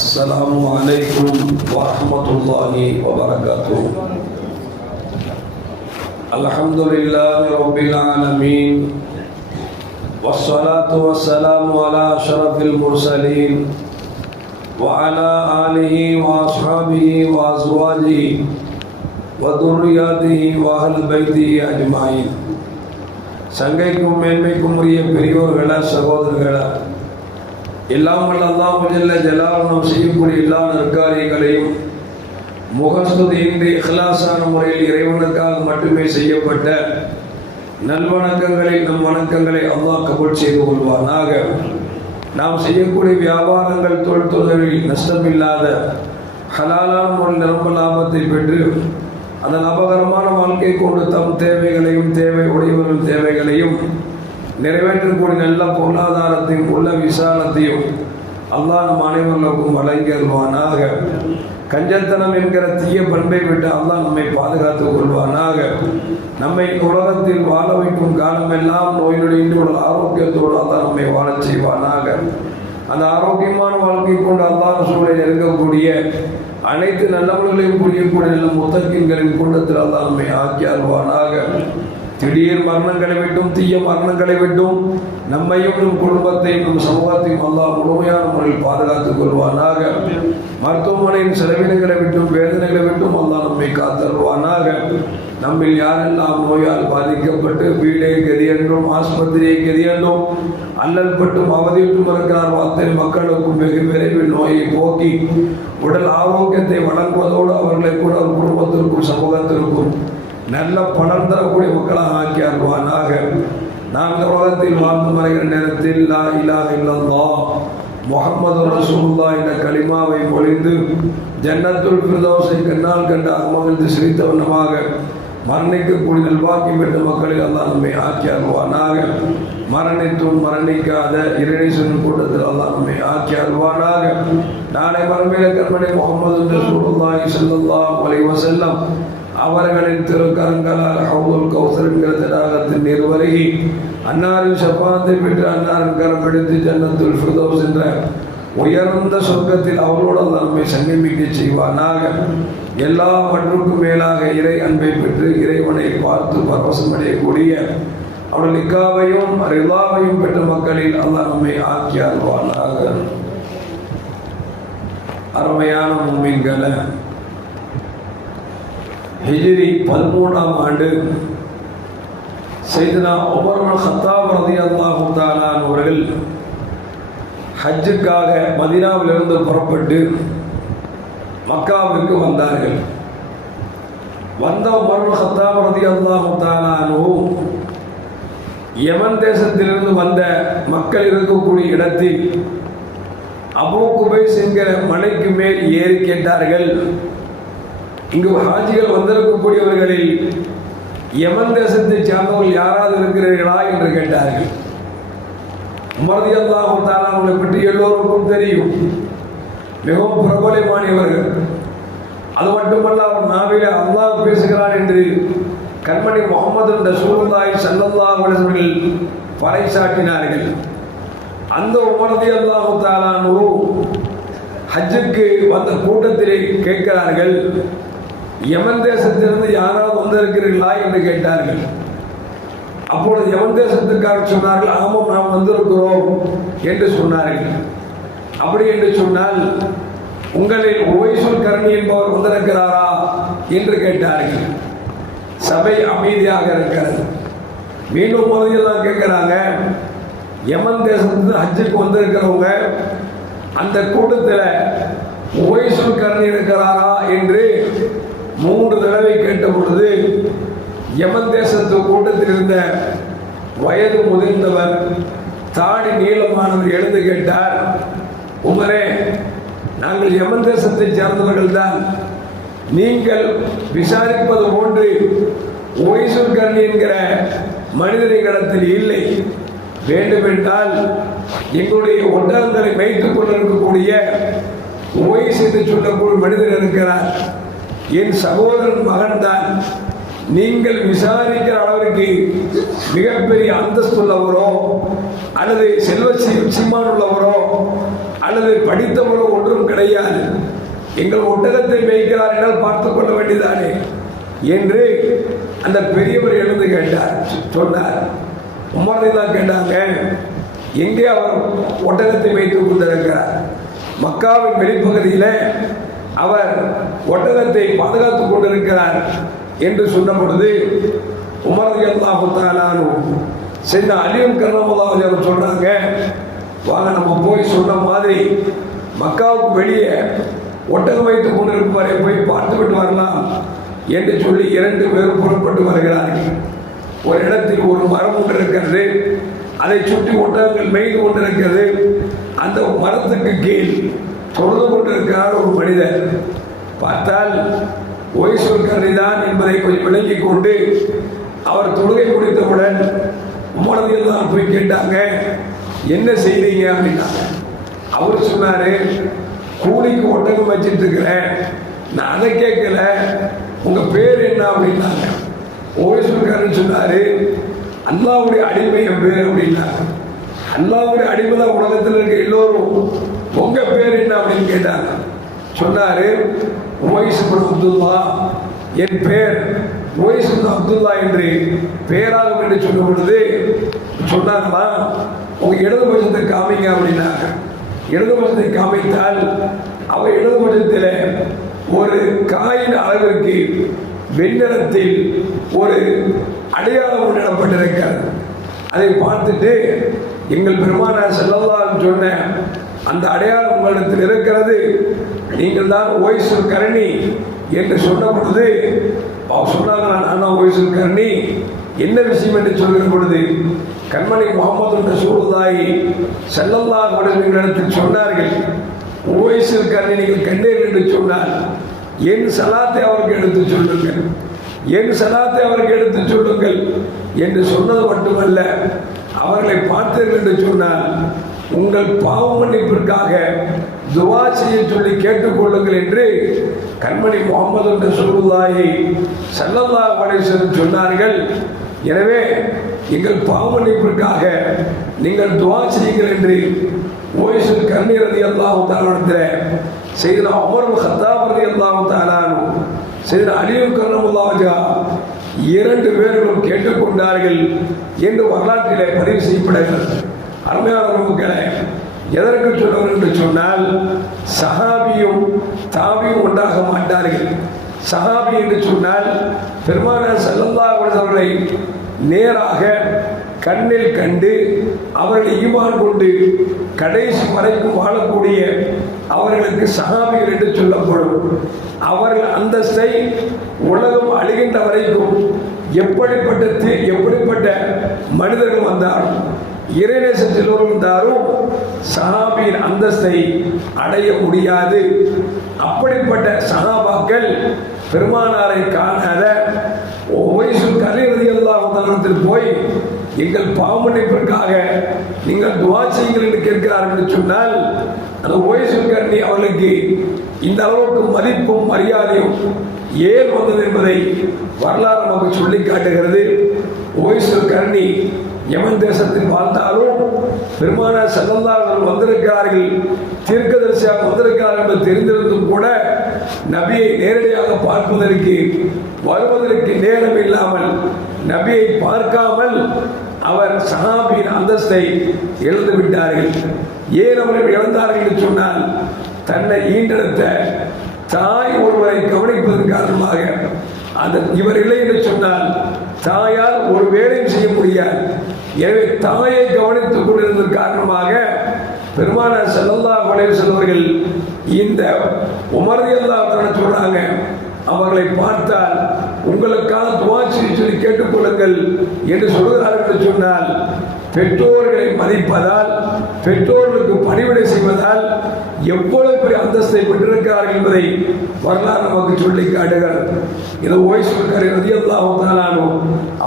السلام عليكم ورحمة الله وبركاته. الحمد لله رب العالمين والصلاة والسلام على أشرف المرسلين وعلى آله وأصحابه وأزواجه وذرياته وأهل بيته أجمعين. சங்கைக்கும் மேன்மைக்கும் உரிய பெரியோர்கள சகோதரர்கள, எல்லாம் வல்ல அல்லாஹ் ஜல்ல ஜலாலுஹு செய்யக்கூடிய எல்லா நற்காரியங்களையும் முகஸ்துதியின்றி இஹ்லாஸான முறையில் இறைவனுக்காக மட்டுமே செய்யப்பட்ட நல்வணக்கங்களில் நம் வணக்கங்களை அல்லாஹ் கபூல் செய்து கொள்வானாக. நாம் செய்யக்கூடிய வியாபாரங்கள் தொழில் நஷ்டமில்லாத ஹலாலான முறையில் நிரம்ப லாபத்தை பெற்று அந்த லாபகரமான வாழ்க்கை கொண்டு தம் தேவைகளையும் தேவை உடையவர்கள் தேவைகளையும் நிறைவேற்றக்கூடிய நல்ல பொருளாதாரத்தையும் உள்ள விசாலத்தையும் அல்லாஹ் நம் அனைவர்களுக்கும் வழங்கி அருள்வானாக. கஞ்சத்தனம் என்கிற தீய பண்பை விட்டு அல்லாஹ் நம்மை பாதுகாத்துக் கொள்வானாக. நம்மை உலகத்தில் வாழ வைக்கும் காலமெல்லாம் நோயினுடைய உடல் ஆரோக்கியத்தோடு அல்லாஹ் நம்மை வாழச் செய்வானாக. அந்த ஆரோக்கியமான வாழ்க்கை கொண்டு அல்லாஹ் சூழலில் இருக்கக்கூடிய அனைத்து நல்லவர்களையும் புரியக்கூடிய நல்ல முத்தகின்களின் கூட்டத்தில் அல்லாஹ் நம்மை ஆக்கி அருள்வானாக. திடீர் மரணங்களை விட்டும் தீய மரணங்களை விட்டும் நம்மையும் நம் குடும்பத்தையும் நம் சமூகத்தையும் அல்லாஹ் முழுமையான முறையில் பாதுகாத்துக் கொள்வானாக. மருத்துவமனையின் செலவினங்களை விட்டும் வேதனைகளை விட்டும் அல்லாஹ் நம்மை காத்தருவானாக. நம்மில் யாரெல்லாம் நோயால் பாதிக்கப்பட்டு வீடே கதி என்றும் ஆஸ்பத்திரியை கதி என்றும் அல்லல் பட்டும் அவதியிட்டும் இருக்கிறார் அத்தனை மக்களுக்கும் வெகு விரைவில் நோயை போக்கி உடல் ஆரோக்கியத்தை வழங்குவதோடு அவர்களை கூட குடும்பத்திற்கும் சமூகத்திற்கும் நல்ல பலன் தரக்கூடிய மக்களாக ஆக்கி அருள்வானாக. நாம் இந்த உலகத்தில் வாழ்ந்து மறைகிற நேரத்தில் லா இலாஹ இல்லல்லாஹ் முஹம்மது ரசூலுல்லாஹ் என்ற கலிமாவை மொழிந்து ஜன்னத்துல் ஃபிர்தௌஸை கண்ணால் கண்டு அகமகிழ்ந்து சிரித்த வண்ணமாக மரணிக்கக்கூடிய நல்வாக்கியம் பெற்ற மக்களில் அல்லாஹ் நம்மை ஆக்கி அருள்வானாக. மரணித்தும் மரணிக்காத இறைநேசரின் கூட்டத்தில் அல்லாஹ் நம்மை ஆக்கி அருள்வானாக. நாளை மறுமையில கண்மணி முஹம்மது ரசூலுல்லாஹி ஸல்லல்லாஹு அலைஹி வஸல்லம் அவர்களின் திருக்கரங்களால் ஹவுதுல் கௌசர் என்கிற தடாகத்தின் நீர் வருகி அன்னாரின் ஷஃபாத்தை பெற்று அன்னாரின் கரம் பிடித்து ஜன்னத்துல் ஃபிர்தௌஸ் என்ற உயர்ந்த சொர்க்கத்தில் அவர்களோடு நம்மை சங்கமிக்க செய்வானாக. எல்லாவற்றுக்கும் மேலாக இறை அன்பை பெற்று இறைவனை பார்த்து பரவசமடையக்கூடிய அவர்கள் நிக்காவையும் ரிலாவையும் பெற்ற மக்களில் அல்லாஹ் நம்மை ஆக்கி அருள்வானாக. அருமையான முஃமின்களே, ஹிஜ்ரி 13ஆம் ஆண்டு சையதுனா உமர் இப்னு கத்தாப் ரலியல்லாஹு தஆலா அவர்கள் ஹஜ்ஜுக்காக மதீனாவிலிருந்து புறப்பட்டு மக்காவிற்கு வந்தார்கள். வந்த உமர் இப்னு கத்தாப் ரலியல்லாஹு தஆலா யமன் தேசத்திலிருந்து வந்த மக்கள் இருக்கக்கூடிய இடத்தில் அபூ குபைஸ் என்கிற மலைக்கு மேல் ஏறி கேட்டார்கள், இங்கு ஹாஜிகள் வந்திருக்கக்கூடியவர்களில் யமன் தேசத்தை சார்ந்தவர்கள் யாராவது இருக்கிறீர்களா என்று கேட்டார்கள். உமர் ரலியல்லாஹு தஆலா அவர்களை பற்றி எல்லோருக்கும் தெரியும், மிகவும் பிரபலமானவர்கள். அது மட்டுமல்ல, அவர் நாவில அல்லாஹ் பேசுகிறான் என்று கண்மணி முஹம்மது ரசூலுல்லாஹி ஸல்லல்லாஹு அலைஹி வஸல்லம் பறைசாட்டினார்கள். அந்த உமர் ரலியல்லாஹு தஆலா ஹஜ்ஜுக்கு வந்த கூட்டத்திலே கேட்கிறார்கள், யமன் தேசத்திலிருந்து யாராவது வந்திருக்கிறீர்களா என்று கேட்டார்கள். அப்பொழுது யமன் தேசத்திற்காக சொன்னார்கள், ஆமாம் நாம் வந்திருக்கிறோம் என்று சொன்னார்கள். அப்படி என்று சொன்னால் உங்களில் உவைசுல் கர்ணி என்பவர் வந்திருக்கிறாரா என்று கேட்டார்கள். சபை அமைதியாக இருக்கிறது. மீண்டும் முதலியெல்லாம் கேட்கிறாங்க, யமன் தேசத்து ஹஜ்ஜுக்கு வந்திருக்கிறவங்க அந்த கூட்டத்தில் உவைசுல் கர்ணி இருக்கிறாரா என்று 3 தடவை கேட்ட பொழுது யமன் தேசத்து கூட்டத்தில் இருந்த வயது முதிர்ந்தவர் தாடி நீளமானவர் எழுந்து கேட்டார், உமரே, நாங்கள் யமன் தேசத்தை சேர்ந்தவர்கள் தான். நீங்கள் விசாரிப்பது போன்று உவைசுல் கர்ணி என்கிற மனிதரின் இடத்தில் இல்லை. வேண்டுமென்றால் எங்களுடைய ஒட்டகங்களை வைத்துக் கொண்டிருக்கக்கூடிய உவைஸ் என்று சொல்லக்கூடிய மனிதர் இருக்கிறார், என் சகோதரன் மகன் தான். நீங்கள் விசாரிக்கிற அளவிற்கு மிகப்பெரிய அந்தஸ்துள்ளவரோ அல்லது செல்வ சீமான் உள்ளவரோ அல்லது படித்தவரோ ஒன்றும் கிடையாது. கிடையாது, எங்கள் ஒட்டகத்தை மேய்க்கிறார் என்றால் பார்த்துக் கொள்ள வேண்டியதானே என்று அந்த பெரியவர் எழுந்து கேட்டார். சொன்னார். உமரை தான் கேட்டாங்க, எங்கே அவர் ஒட்டகத்தை வைத்துக் கொண்டிருக்கிறார்? மக்காவின் வெளிப்பகுதியில் அவர் ஒட்டகத்தை பாதுகாத்துக் கொண்டிருக்கிறார் என்று சொன்ன பொழுது உமர் ரலியல்லாஹு தஆலா சென்ன அலியும் கர்ரமல்லாஹு அவர் சொல்றாங்க, வாங்க நம்ம போய் சொன்ன மாதிரி மக்காவுக்கு வெளியே ஒட்டகம் வைத்துக் கொண்டிருப்பவரை போய் பார்த்துவிட்டு வரலாம் என்று சொல்லி 2 பேரும் புறப்பட்டு வருகிறார்கள். ஒரு இடத்தில் ஒரு மரம் ஒன்று இருக்கிறது, அதை சுற்றி ஒட்டகங்கள் மேய்ந்து கொண்டிருக்கிறது. அந்த மரத்துக்கு கீழ் தொழுது கொண்டிருக்கிறார் ஒரு மனிதர். பார்த்தால் ஒய்சுல் கர்ணிதான் என்பதை கொஞ்சம் விளங்கிக் கொண்டு அவர் தொழுகை முடித்தவுடன் உமரதியில் தான் போய் கேட்டாங்க, என்ன செய்றீங்க அப்படின்னாங்க. அவர் சொன்னாரு, கூலிக்கு ஒட்டகம் வச்சிட்டு இருக்கிறேன், நான் அதை கேட்கல, உங்க பேர் என்ன அப்படின்னாங்க. ஓய்சுல்காரன் சொன்னாரு, அல்லாவுடைய அடிமை என் பேர் அப்படின்னாங்க. அல்லாவுடைய அடிமை தான் உலகத்தில் இருக்க எல்லோரும், உங்க பேர் என்ன அப்படின்னு கேட்டாங்க. சொன்னாரு, உவைஸ் இப்னு அப்துல்லா, என் பேர் உவைஸ் இப்னு அப்துல்லா என்று பேராகும் என்று சொன்ன பொழுது சொன்னாங்களா, உங்க இடது பட்சத்தை காமிங்க அப்படின்னாங்க. இடது பட்சத்தை காமித்தால் அவர் இடது பட்சத்தில் ஒரு காயின் அளவிற்கு வெண்ணிறத்தில் ஒரு அடையாளம் இடப்பட்டிருக்கிறது. அதை பார்த்துட்டு எங்கள் பெருமானார் ஸல்லல்லாஹு அலைஹி சொன்ன அந்த அடையாளம் உங்களிடத்தில் இருக்கிறது, நீங்கள் தான் ஒய்சுல் கர்ணி என்று சொன்ன பொழுது அவர் சொன்னாங்க, நான் தான் ஒய்சுல் கர்ணி. என்ன விஷயம் என்று சொல்கிற பொழுது கண்மணி முஹம்மது ரசூலுல்லாஹி ஸல்லல்லாஹு அலைஹி இடத்தில் சொன்னார்கள், ஒய்சுல் கர்ணி நீங்கள் கண்டீர்கள் என்று சொன்னார், என் சலாத்தை அவருக்கு எடுத்து சொல்லுங்கள், என் சலாத்தை அவருக்கு எடுத்து சொல்லுங்கள் என்று சொன்னது மட்டுமல்ல, அவர்களை பார்த்தீர்கள் என்று சொன்னால் உங்கள் பாவ மன்னிப்பிற்காக துவா செய்ய சொல்லி கேட்டுக்கொள்ளுங்கள் என்று கண்மணி முஹம்மது ரசூலுல்லாஹி ஸல்லல்லாஹு அலைஹி வஸல்லம் சொன்னார்கள். எனவே எங்கள் பாவ மன்னிப்பிற்காக நீங்கள் துவா செய்யுங்கள் என்று ஓய்சுல் கர்ணி ரலியல்லாஹு தஆலா செய்தனா உமர் இப்னு கத்தாப் ரலியல்லாஹு தஆலா செய்தனா அலி கர்ரமல்லாஹு வஜஹா 2 பேர்களும் கேட்டுக்கொண்டார்கள் என்று வரலாற்றிலே பதிவு செய்யப்படுகிறது. அருமையான மக்களே, எதற்கு சொல்லுவார் என்று சொன்னால், சஹாபியும் தாபியும் ஒன்றாக மாட்டார்கள். சஹாபி என்று சொன்னால் பெருமானார் ஸல்லல்லாஹு அலைஹி அவர்களை நேராக கண்ணில் கண்டு அவர்களை ஈமான் கொண்டு கடைசி வரைக்கும் வாழக்கூடிய அவர்களுக்கு சஹாபிகள் என்று சொல்லப்படும். அவர்கள் அந்தஸ்தை உலகம் அழிகின்ற வரைக்கும் எப்படிப்பட்ட மனிதர்கள் வந்தாலும் இறைநேசத்தில் இருந்தாலும் சஹாபியின் அந்தஸ்தை அடைய முடியாது. அப்படிப்பட்ட சஹாபாக்கள் பெருமானாரை காணாத ஒய்சுல் கர்ணி ரலியல்லாஹு தஆலா போய் எங்கள் பாவ மன்னிப்பிற்காக நீங்கள் துஆ செய்யுங்கள் என்று கேட்கிறார்கள் என்று சொன்னால், அந்த ஒய்சுல் கர்ணி அவர்களுக்கு இந்த அளவுக்கு மதிப்பும் மரியாதையும் ஏன் வந்தது என்பதை வரலாறு நமக்கு சொல்லி காட்டுகிறது. ஒய்சுல் கர்ணி யமன் தேசத்தில் வாழ்ந்தாலும் பெருமானார் ஸல்லல்லாஹு அலைஹி வந்திருக்கிறார்கள், தீர்க்கதரிசியாக வந்திருக்கிறார்கள் என்று தெரிந்திருந்தும் கூட நபியை நேரடியாக பார்ப்பதற்கு வருவதற்கு நேரம் இல்லாமல் நபியை பார்க்காமல் அவர் சஹாபியின் அந்தஸ்தை இழந்து விட்டார்கள். ஏன் அவர்கள் இழந்தார்கள் என்று சொன்னால், தன்னை ஈண்டெடுத்த தாய் ஒருவரை கவனிப்பதன் காரணமாக அந்த இவர் இல்லை என்று சொன்னால் தாயால் ஒரு வேலையும் செய்ய முடியாது. எனவே தாயை கவனித்துக் கொண்டிருந்ததன் காரணமாக பெருமானார் ஸல்லல்லாஹு அலைஹி வஸல்லம் அவர்கள் இந்த உமர் ரலியல்லாஹு அன்ஹு சொல்றாங்க, அவர்களை பார்த்தால் உங்களுக்காக துஆ செய்ய சொல்லி கேட்டுக்கொள்ளுங்கள் என்று சொல்கிறார்கள் என்று சொன்னால், பெற்றோர்களை மதிப்பதால் பெற்றோர்களுக்கு பணிவிடை செய்வதால் எவ்வளவு பெரிய அந்தஸ்தை பெற்றிருக்கிறார்கள் என்பதை வரலாறு நமக்கு சொல்லி காட்டுகிறது. இது ஓய்சுல் கர்ணி ரலியல்லாஹு தஆலா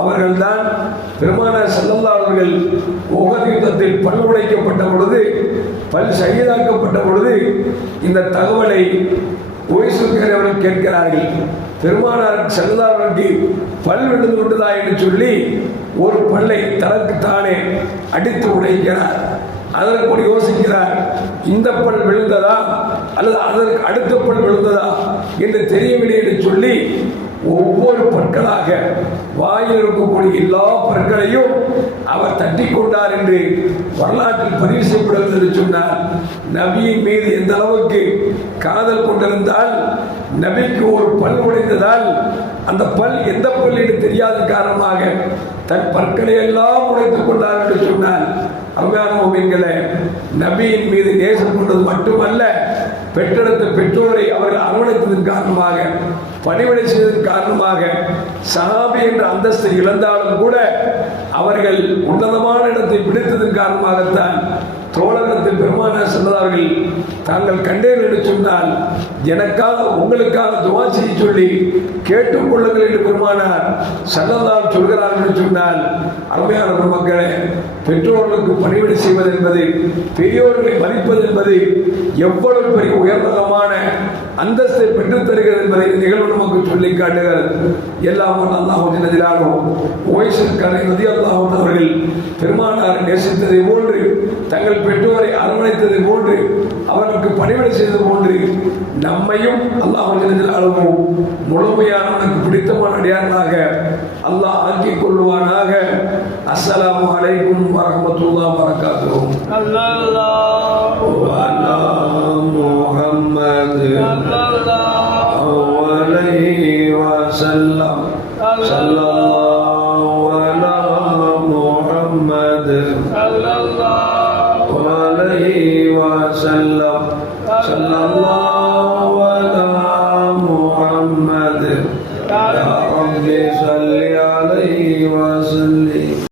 அவர்கள் தான் பெருமானார் ஸல்லல்லாஹு அலைஹி அவர்கள் உஹது யுத்தத்தில் பல் உடைக்கப்பட்ட பொழுது, பல் ஷஹீதாக்கப்பட்ட பொழுது இந்த தகவலை ஓய்சுல் கர்ணி அவர்கள் கேட்கிறார்கள். பெருமானார் ஸல்லல்லாஹு அலைஹி பல் விழுந்து கொண்டதா என்று சொல்லி ஒரு பல்லை தனக்கு தானே அடித்து உடைக்கிறார். அதற்கு யோசிக்கிறார், இந்த பல் விழுந்ததா அல்லது அதற்கு அடுத்த பல் விழுந்ததா என்று தெரியவில்லை என்று சொல்லி ஒவ்வொரு பற்களாக வாயில் இருக்கக்கூடிய எல்லா பற்களையும் அவர் தட்டி கொண்டார் என்று வரலாற்றில் பதிவு செய்யப்படுகிறது என்று சொன்னார். நபியின் மீது எந்த அளவுக்கு காதல் கொண்டிருந்தால் நபிக்கு ஒரு பல் உடைந்ததால் அந்த பல் எந்த பல் என்று தெரியாத காரணமாக தன் பற்களை எல்லாம் உடைத்துக் கொண்டார் என்று சொன்னார். அருமையான முஃமின்களே, நபியின் மீது நேசம் கொண்டது மட்டுமல்ல, பெற்றெடுத்த பெற்றோரை அவர்கள் அரவணைத்ததன் காரணமாக, பணிவிடை செய்ததன் காரணமாக சஹாபி என்ற அந்தஸ்தை இழந்தாலும் கூட அவர்கள் உன்னதமான இடத்தை பிடித்ததன் காரணமாகத்தான் தோழகத்தில் பெருமானார் சொன்னதார்கள், தாங்கள் கண்டேன் என்று சொன்னால் எனக்காக உங்களுக்காக துவா செய்ய சொல்லி கேட்டுக்கொள்ளுங்கள் என்று பெருமானார் ஸல்லல்லாஹு சொல்கிறார்கள் என்று சொன்னால், அருமையான மக்களே, பெற்றோர்களுக்கு பணிவிடை செய்வது என்பது, பெரியோர்களை மதிப்பது என்பது எவ்வளவு பெரிய உயர்தரமான அந்தஸ்தை பெற்றுத் தருகிறது என்பதை நிகழ்வு நமக்கு சொல்லி காட்டுகிறது. எல்லாம் அல்லாஹ் ஜல்லல்லாஹு ஓய்ஸில் கலை ரலியல்லாஹு அவர்கள் பெருமானாரை நேசித்ததை போன்று, தங்கள் பெற்றோரை அரவணைத்ததை போன்று, அவர்களுக்கு பணிவிடை செய்தது போன்று நம்மையும் அல்லாஹ் ஜல்லல்லாஹு முழுமையான நமக்கு பிடித்தமான அடியார்களாக அல்லாஹ் ஆக்கிக் கொள்வானாக. அஸ்ஸலாமு அலைக்கும் வரஹ்மத்துல்லாஹி வபரகாத்துஹு. ஸல்லல்லாஹு அலா முஹம்மத் ஸல்லல்லாஹு அலைஹி வஸல்லம். ஸல்லல்லாஹு அலா முஹம்மத் ஸல்லல்லாஹு அலைஹி வஸல்லம். ஸல்லல்லாஹு அலா முஹம்மத்